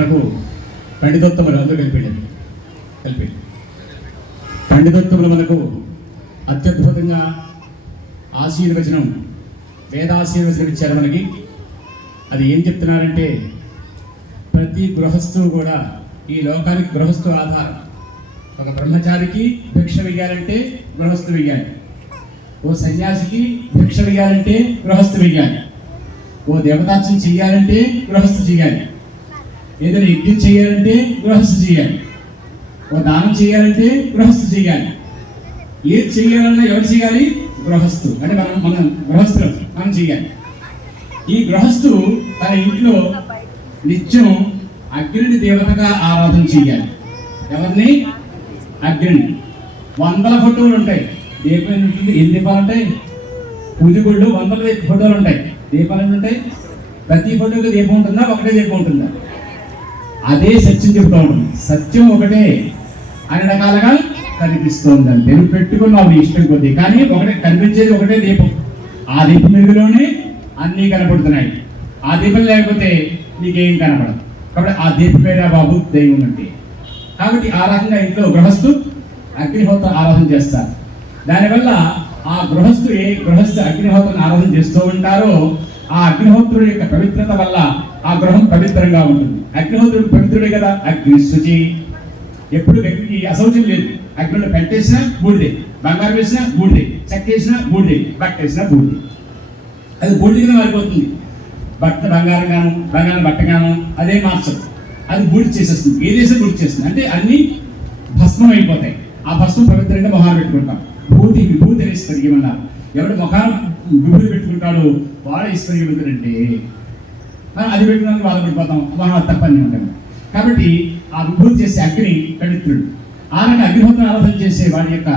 మనకు పండితోత్తములు అందరూ కలిపిండి కలిపి పండితోత్తములు మనకు అత్యద్భుతంగా ఆశీర్వచనం వేదాశీర్వచనం ఇచ్చారు మనకి. అది ఏం చెప్తున్నారంటే ప్రతి గృహస్థు కూడా ఈ లోకానికి గృహస్థు ఆధారం. ఒక బ్రహ్మచారికి భిక్ష వెయ్యాలంటే గృహస్థు వెయ్యాలి. ఓ సన్యాసికి భిక్ష వెయ్యాలంటే గృహస్థు వెయ్యాలి. ఓ దేవతార్చన చెయ్యాలంటే గృహస్థు చెయ్యాలి. ఏదైనా యజ్ఞం చేయాలంటే గృహస్థ చేయాలి. ఒక దానం చేయాలంటే గృహస్థు చేయాలి. ఏది చేయాలన్నా ఎవరు చేయాలి? గృహస్థు. అంటే మనం మనం గృహస్థులం. మనం చేయాలి. ఈ గృహస్థు తన ఇంట్లో నిత్యం అగ్నిని దేవతగా ఆరాధన చేయాలి. ఎవరిని? అగ్నిని. వందల ఫోటోలు ఉంటాయి. దీపం ఎన్ని దీపాలు ఉంటాయి? పూజ గుళ్ళు వందల ఫోటోలు ఉంటాయి. దీపాలు ఉంటాయి? ప్రతి ఫోటోకి దీపం ఉంటుందా? ఒకటే దీపం ఉంటుందా? అదే సత్యం చెప్తా ఉంటుంది సత్యం ఒకటే. అన్ని రకాలుగా కనిపిస్తుంది అంటే నువ్వు పెట్టుకున్నావు నీ ఇష్టం కొద్దీ. కానీ ఒకటే కనిపించేది ఒకటే దీపం. ఆ దీపం మీదలోనే అన్నీ కనపడుతున్నాయి. ఆ దీపం లేకపోతే నీకేం కనపడదు. కాబట్టి ఆ దీపమేరా బాబు దైవం అంటే కాబట్టి ఆ రకంగా ఇంట్లో గృహస్థు అగ్నిహోత్ర ఆరాధన చేస్తారు. దానివల్ల ఆ గృహస్థు ఏ గృహస్థు అగ్నిహోత్రను ఆరాధన చేస్తూ ఉంటారో ఆ అగ్నిహోత్రుడి యొక్క పవిత్రత వల్ల ఆ గృహం పవిత్రంగా ఉంటుంది. అగ్నిహోత్రుడు పవిత్రుడే కదా? అగ్ని శుచి. ఎప్పుడు వ్యక్తికి అశౌచం లేదు. అగ్నిలో పెట్టేసినా బూడిదే. బంగారం వేసినా బూడిదే. చెక్క వేసినా బూడిదే. బట్ట వేసినా బూడిదే. అది బూడిదగా మారిపోతుంది. బట్ట బంగారం గాను బంగారం బట్ట గాను అదే మార్చదు అది బూడి చేసేస్తుంది. ఏ దేశం బూడి చేస్తుంది. అంటే అన్ని భస్మం అయిపోతాయి ఆ భస్మం పవిత్రంగా మొహాలు పెట్టుకుంటాం. భూతి విభూతి ఐశ్వర్యమన్నారు ఎవడు మొహాలు విభూతి పెట్టుకుంటాడో వాడు ఐశ్వర్యవంతుడంటే మనం అది పెట్టుకున్నాక బాధపడిపోతాం మనం అది తప్పని ఉంటాం కాబట్టి ఆ విభూతి చేసే అగ్ని పవిత్రుడు ఆయన అగ్నిహోత్రం ఆరాధన చేసే వాడి యొక్క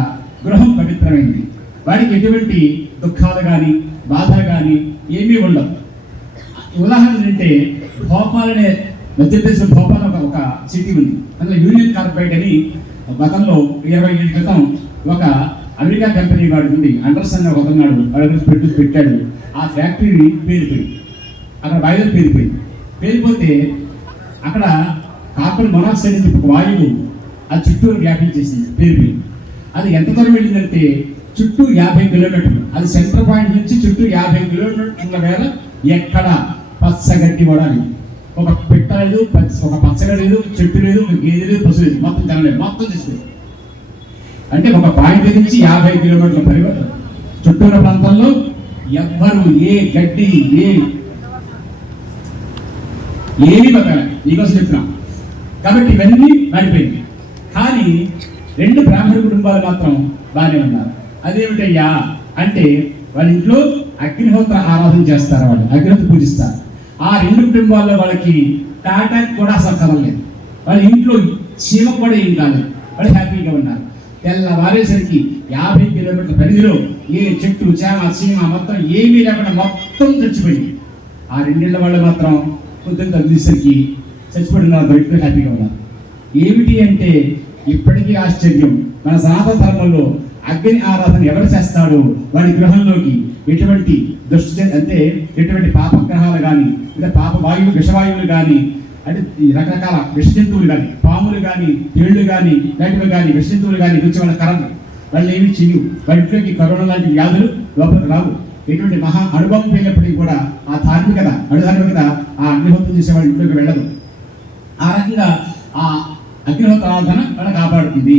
గృహం పవిత్రమైంది. వాడికి ఎటువంటి దుఃఖాలు కానీ బాధ కానీ ఏమీ ఉండవు. ఉదాహరణ అంటే భోపాల్ అనే మధ్యప్రదేశ్ భోపాల్ ఒక ఒక సిటీ ఉంది. అందులో యూనియన్ కార్పొరేట్ అని గతంలో ఇరవై ఏళ్ళ క్రితం ఒక అమెరికా కంపెనీ వాడు ఉంది. అండర్సన్ ఒక ఉన్నాడు. వాడి గురించి పెట్టాడు. ఆ ఫ్యాక్టరీ పేరిపోయింది అక్కడ బాయిలర్ పేరిపోయింది పేరిపోతే అక్కడ కార్బన్ మొనాక్సైడ్ అనే ఒక వాయువు అది చుట్టూరు వ్యాపించేసింది పేరిపోయింది అది ఎంత దూరం వెళ్ళిందంటే చుట్టూ యాభై కిలోమీటర్లు. అది సెంటర్ పాయింట్ నుంచి చుట్టూ యాభై కిలోమీటర్ల మేర ఎక్కడ పచ్చగడ్డి కూడా ఒక పిట్ట లేదు ఒక పచ్చగడ్డి లేదు చెట్టు లేదు గేదె లేదు పశువు లేదు. మొత్తం జనం మొత్తం తీసుకెళ్ళి అంటే ఒక పాయింట్ నుంచి యాభై కిలోమీటర్ల పరివర్తన చుట్టూర ప్రాంతంలో ఎవ్వరు ఏ గడ్డి ఏ ఏమీ బతకాలి నీకోసం చెప్తున్నాం. కాబట్టి ఇవన్నీ మారిపోయింది. కానీ రెండు బ్రాహ్మణ కుటుంబాలు మాత్రం బాగానే ఉన్నారు. అదేమిటయ్యా అంటే వాళ్ళ ఇంట్లో అగ్నిహోత్ర ఆరాధన చేస్తారు వాళ్ళు అగ్నిహోత్ర పూజిస్తారు. ఆ రెండు కుటుంబాల్లో వాళ్ళకి టాటాకి కూడా అసలు కదలలేదు వాళ్ళ ఇంట్లో చీమ కూడా ఏం కాలేదు. వాళ్ళు హ్యాపీగా ఉన్నారు. తెల్లవారేసరికి యాభై కిలోమీటర్ల పరిధిలో ఏ చెట్టు చేమ చీమ మొత్తం ఏమీ లేకుండా మొత్తం చచ్చిపోయింది. ఆ రెండేళ్ళ వాళ్ళు మాత్రం పొద్దున్న తగ్గించేసరికి చచ్చిపోయిన బయటకు హ్యాపీగా ఉన్నారు. ఏమిటి అంటే ఇప్పటికీ ఆశ్చర్యం. మన సనాతన ధర్మంలో అగ్ని ఆరాధన ఎవరు చేస్తాడో వాడి గృహంలోకి ఎటువంటి దుష్ట అంటే ఎటువంటి పాప గ్రహాలు కానీ లేదా పాప వాయువు విషవాయువులు కానీ అంటే ఈ రకరకాల విష జంతువులు కానీ పాములు కానీ తేళ్ళు కానీ లాంటివి కానీ విష జంతువులు కానీ వచ్చే వాళ్ళ కరలు వాళ్ళు ఏమి చెయ్యు వాటిలోకి కరోనా లాంటి వ్యాధులు లోపలికి రావు. ఎటువంటి మహా అనుభవం పోయినప్పటికీ కూడా ఆ ధార్మికత అనుధార్మికత ఆ అగ్నిహోత్రం చేసే వాళ్ళ ఇంట్లోకి వెళ్ళదు. ఆ రకంగా ఆ అగ్నిహోత్ర ఆరాధన వాళ్ళని కాపాడుతుంది.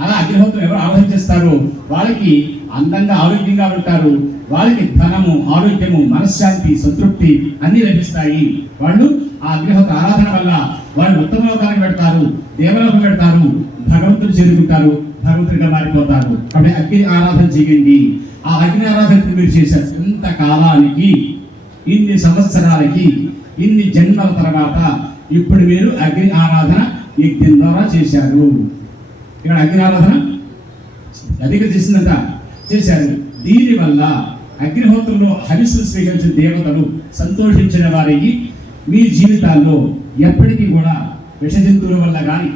అలా అగ్నిహోత్రం ఎవరు ఆరాధన చేస్తారో వాళ్ళకి అందంగా ఆరోగ్యంగా ఉంటారు. వాళ్ళకి ధనము ఆరోగ్యము మనశ్శాంతి సంతృప్తి అన్నీ లభిస్తాయి. వాళ్ళు ఆ అగ్నిహోత్ర ఆరాధన వల్ల వాళ్ళు ఉత్తమ లోకానికి పెడతారు దేవలోకం పెడతారు భగవంతుడు చేరుకుంటారు భగవంతుడిగా మారిపోతారు. కాబట్టి అగ్ని ఆరాధన చేయండి. ఆ అగ్ని ఆరాధన మీరు చేశారు ఇంత కాలానికి ఇన్ని సంవత్సరాలకి ఇన్ని జన్మల తర్వాత ఇప్పుడు మీరు అగ్ని ఆరాధన యజ్ఞం ద్వారా చేశారు. ఇక్కడ అగ్ని ఆరాధన అధిక చేసిందంట. చేశారు. దీనివల్ల అగ్నిహోత్రంలో హవిస్సు స్వీకరించిన దేవతలు సంతోషించిన వారికి మీ జీవితాల్లో ఎప్పటికీ కూడా విష జంతువుల వల్ల కానీ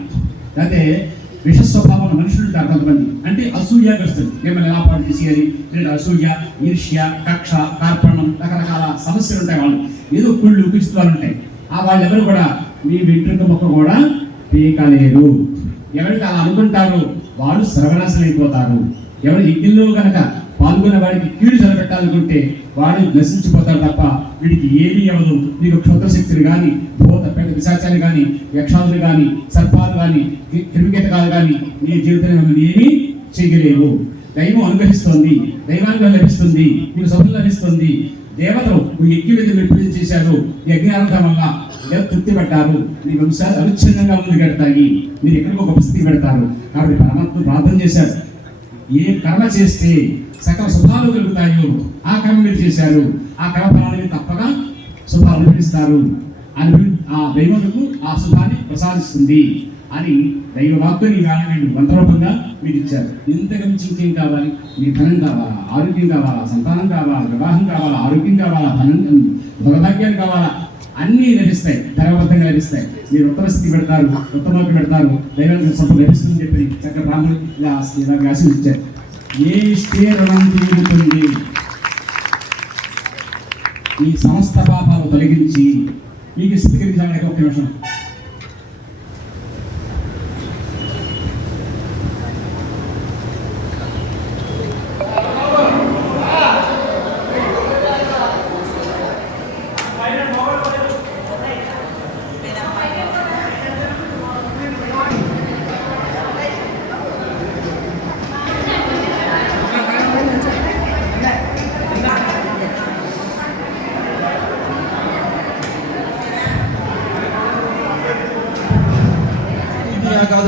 లేకపోతే విష స్వభావం మనుషులు ఉంటారు కొంతమంది. అంటే అసూయాగ్రస్తులు మిమ్మల్ని ఎలా పాటు చేసేయాలి? లేదా అసూయ ఈర్ష్య కక్ష కార్పణం రకరకాల సమస్యలు ఉంటాయి వాళ్ళు ఏదో కుళ్ళు పిస్తులు ఉంటాయి. ఆ వాళ్ళెవరు కూడా మీ వెంట్రుక మొక్క కూడా పీకలేరు. ఎవరికి అలా అనుకుంటారో వాళ్ళు సర్వనాశనం అయిపోతారు. ఎవరు ఇంటిలో కనుక పాల్గొన్న వాడికి కీడు చదవెట్టాలనుకుంటే వాడు నశించిపోతాడు తప్ప వీడికి ఏమీ అవ్వదు. నీకు క్షుద్రశక్తులు కానీ భూత పెద్ద విశాచాలు కానీ యక్షాదులు కానీ సర్పాలు కానీ క్రిమికేతకాలు కానీ నీ జీవితంలో మిమ్మల్ని ఏమీ చేయలేవు. దైవం అనుగ్రహిస్తుంది. దైవానుగ్రహం లభిస్తుంది. నీకు సభలు లభిస్తుంది. దేవతలు నువ్వు ఎక్కి మీద విడుదల చేశారు. యజ్ఞానందం వల్ల తృప్తి పడ్డారు నీ వంశాలు అవిచ్ఛిన్నంగా ముందుకెడతాయి మీరు ఎక్కడికో గొప్ప స్థితి పెడతారు. కాబట్టి పరమాత్మ ప్రార్థన చేశారు ఏ కర్మ చేస్తే సకల శుభాలు కలుగుతాయో. ఆ కర్మ మీరు చేశారు. ఆ కర్మ ఫలాన్ని తప్పగా శుభాలు అనుభవిస్తారు. అనుభవి ఆ దైవములకు ఆ శుభాన్ని ప్రసాదిస్తుంది అని దైవ వాక్కుని వేళ మంత్రరూపంగా మీరు ఇచ్చారు ఇంతకు మించి ఇంకేం కావాలి? మీ ధనం కావాలా? ఆరోగ్యం కావాలా? సంతానం కావాలా? వివాహం కావాలా? ఆరోగ్యం కావాలా? ధనం భగభాగ్యాలు కావాలా? అన్నీ లభిస్తాయి. ధర్మబద్ధంగా లభిస్తాయి. మీరు ఉత్తమ స్థితి పెడతారు ఉత్తమకి పెడతారు. దైవానికి సంపద లభిస్తుందని చెప్పి చక్కర రాముడు ఇలా ఇలా ఆశీర్వదించారు ఏ ఇస్తే రుణం తీరుతుంది ఈ సమస్త పాపాలు తొలగించి మీకు స్థితి ఒక నిమిషం.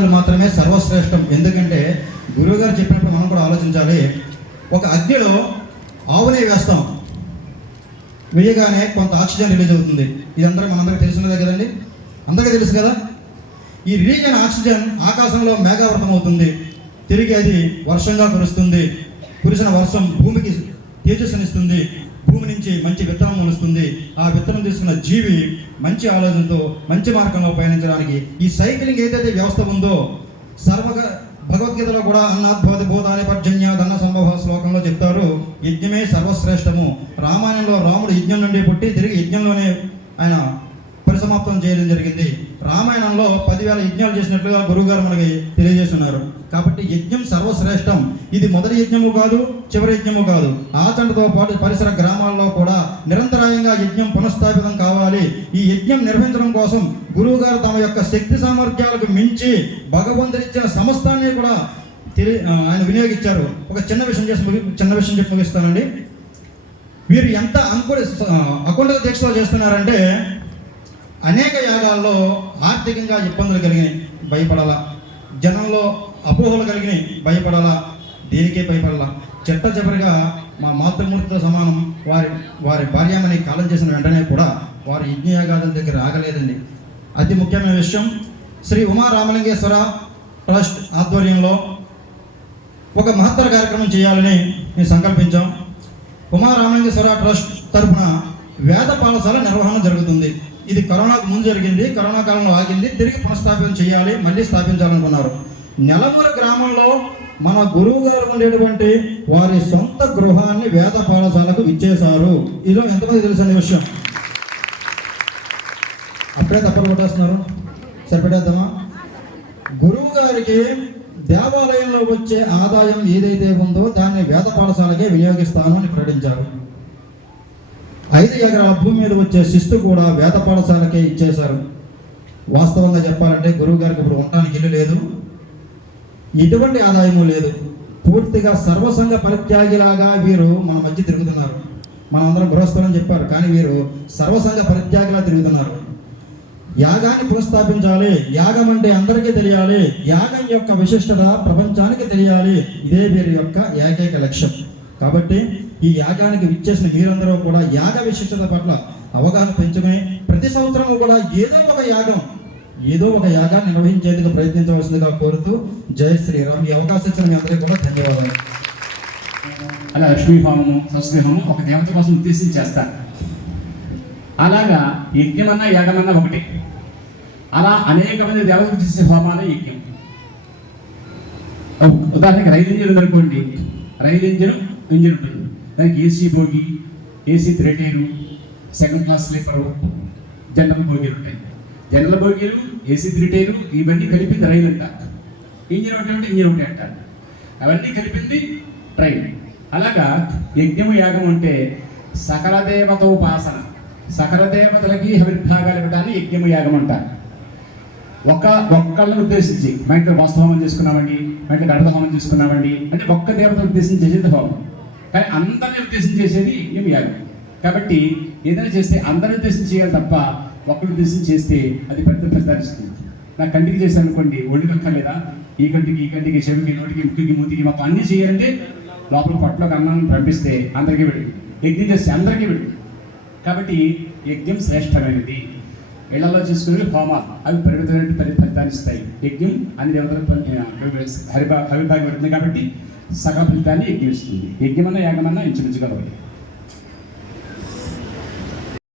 ఆరాధన మాత్రమే సర్వశ్రేష్టం. ఎందుకంటే గురువుగారు చెప్పినప్పుడు మనం కూడా ఆలోచించాలి. ఒక అగ్నిలో ఆవునే వేస్తాం. వేయగానే కొంత ఆక్సిజన్ రిలీజ్ అవుతుంది. ఇది అందరూ మనందరికీ తెలిసినదే కదండి? అందరికీ తెలుసు కదా? ఈ రిలీజ్ అయిన ఆక్సిజన్ ఆకాశంలో మేఘావృతం అవుతుంది. తిరిగి అది వర్షంగా కురుస్తుంది. కురిసిన వర్షం భూమికి తేజస్సునిస్తుంది. భూమి నుంచి మంచి విత్తనం మొలుస్తుంది ఆ విత్తనం తీసుకున్న జీవి మంచి ఆలోచనతో మంచి మార్గంలో పయనించడానికి ఈ సైక్లింగ్ ఏదైతే వ్యవస్థ ఉందో సర్వగ భగవద్గీతలో కూడా అన్నాద్భవతి భూతాని పర్జన్య ధన సంభవ శ్లోకంలో చెప్తారు యజ్ఞమే సర్వశ్రేష్టము. రామాయణంలో రాముడు యజ్ఞం నుండి పుట్టి తిరిగి యజ్ఞంలోనే ఆయన పరిసమాప్తం చేయడం జరిగింది. రామాయణంలో పదివేల యజ్ఞాలు చేసినట్లుగా గురువుగారు మనకి తెలియజేస్తున్నారు. కాబట్టి యజ్ఞం సర్వశ్రేష్టం. ఇది మొదటి యజ్ఞము కాదు చివరి యజ్ఞము కాదు. ఆచండతో పాటు పరిసర గ్రామాల్లో కూడా నిరంతరాయంగా యజ్ఞం పునఃస్థాపితం కావాలి. ఈ యజ్ఞం నిర్వహించడం కోసం గురువుగారు తమ యొక్క శక్తి సామర్థ్యాలకు మించి భగవంతుడిచ్చిన సమస్తాన్ని కూడా తెలి ఆయన వినియోగించారు ఒక చిన్న విషయం చేసి చిన్న విషయం చెప్పి ముగిస్తానండి. వీరు ఎంత అంకుడి అకుంఠ దీక్షలో చేస్తున్నారంటే అనేక యాగాల్లో ఆర్థికంగా ఇబ్బందులు కలిగినాయి భయపడాలా? జనంలో అపోహలు కలిగినాయి భయపడాలా? దేనికే భయపడాలా? చెట్ట చివరిగా మా మాతృమూర్తితో సమానం వారి వారి భార్యమని కాలం చేసిన వెంటనే కూడా వారి యజ్ఞయాగాదుల దగ్గర ఆగలేదండి. అతి ముఖ్యమైన విషయం శ్రీ ఉమా రామలింగేశ్వర ట్రస్ట్ ఆధ్వర్యంలో ఒక మహత్తర కార్యక్రమం చేయాలని మేము సంకల్పించాం. ఉమా రామలింగేశ్వర ట్రస్ట్ తరఫున వేద పాఠశాల నిర్వహణ జరుగుతుంది. ఇది కరోనాకు ముందు జరిగింది కరోనా కాలంలో ఆగింది తిరిగి పునఃస్థాపన చేయాలి మళ్ళీ స్థాపించాలనుకున్నారు. నెలమూల గ్రామంలో మన గురువు గారు ఉండేటువంటి వారి సొంత గృహాన్ని వేద పాఠశాలకు ఇచ్చేశారు ఇదిలో ఎంతమంది తెలుసు అనే విషయం? అప్పుడే తప్పలు కొట్టేస్తున్నారు. సరిపెట్టేద్దామా? గురువు గారికి దేవాలయంలో వచ్చే ఆదాయం ఏదైతే ఉందో దాన్ని వేద పాఠశాలకే వినియోగిస్తాను అని ప్రకటించారు. ఐదు ఎకరాల భూమి మీద వచ్చే శిస్తు కూడా వేద పాఠశాలకే ఇచ్చేశారు. వాస్తవంగా చెప్పాలంటే గురువు గారికి ఇప్పుడు ఉండడానికి ఇల్లు లేదు. ఎటువంటి ఆదాయము లేదు. పూర్తిగా సర్వసంగ పరిత్యాగిలాగా వీరు మన మధ్య తిరుగుతున్నారు. మనందరం గృహస్థులని చెప్పారు కానీ వీరు సర్వసంగ పరిత్యాగిలా తిరుగుతున్నారు. యాగాన్ని పునఃస్థాపించాలి యాగం అంటే అందరికీ తెలియాలి యాగం యొక్క విశిష్టత ప్రపంచానికి తెలియాలి ఇదే వీరి యొక్క ఏకైక లక్ష్యం. కాబట్టి ఈ యాగానికి విచ్చేసిన మీరందరూ కూడా యాగ విశిష్టత పట్ల అవగాహన పెంచుకుని ప్రతి సంవత్సరం కూడా ఏదో ఒక యాగం ఏదో ఒక యాగాన్ని నిర్వహించేందుకు ప్రయత్నించవలసిందిగా కోరుతూ జయ శ్రీరామ్ ఈ అవకాశం ఇచ్చిన మీ అందరికీ కూడా ధన్యవాదాలు. అలా లక్ష్మీ హోమము సరస్వతి హోమం ఒక దేవత కోసం ఉద్దేశించి చేస్తారు అలాగా యజ్ఞమన్నా యాగమన్నా ఒకటి. అలా అనేక మంది దేవతలు చేసే హోమాలే యజ్ఞం. ఉదాహరణకి రైలు ఇంజిన్ ఉందనుకోండి. రైలు ఇంజిన్ ఇంజిన్ ఉంటుంది దానికి AC Bhogi AC three tier second class sleeper general భోగిలు ఉంటాయి. జనరల్ భోగీలు ఏసీ త్రిటైలు ఇవన్నీ కలిపింది రైలు అంటారు ఇంజిన్ ఒకటి అంటే ఇంజిన్ ఒకటి అంటారు అవన్నీ కలిపింది ట్రైన్. అలాగా యజ్ఞము యాగం అంటే సకల దేవత ఉపాసన. సకల దేవతలకి హవిర్భాగాలు ఇవ్వడాన్ని యజ్ఞము యాగం అంటారు. ఒక్క ఒక్కళ్ళని ఉద్దేశించి మా ఇంట్లో వాస్తు హోమం చేసుకున్నామండి మా ఇంట్లో గడప హోమం చేసుకున్నామండి అంటే ఒక్క దేవతను ఉద్దేశించి చేసేది హోమం. కానీ అందరిని ఉద్దేశం చేసేది ఏం యాగం కాబట్టి ఏదైనా చేస్తే అందరిని ఉద్దేశం చేయాలి తప్ప ఒకరి ఉద్దేశం చేస్తే అది పెద్ద ప్రస్తారిస్తుంది నా కంటికి చేశాను అనుకోండి ఒడికక్కర్లేదా ఈ కంటికి ఈ కంటికి చెవికి నోటికి ముక్కుకి మూతికి మాకు అన్ని చేయాలంటే లోపల పొట్టలోకి అన్నం పంపిస్తే అందరికీ విడు. యజ్ఞం చేస్తే అందరికీ విడు. కాబట్టి యజ్ఞం శ్రేష్టమైనది. ఇళ్ళలో చేసుకునే హోమాలు అవి పరిమితమైన పరి ఫలితాన్ని ఇస్తాయి యజ్ఞం అన్ని దేవతలకు హరిభా హరిభాగం పడుతుంది కాబట్టి సగం ఫలితాన్ని యజ్ఞం యజ్ఞమన్న యాగమన్న ఇంచుమించుగా ఒకటి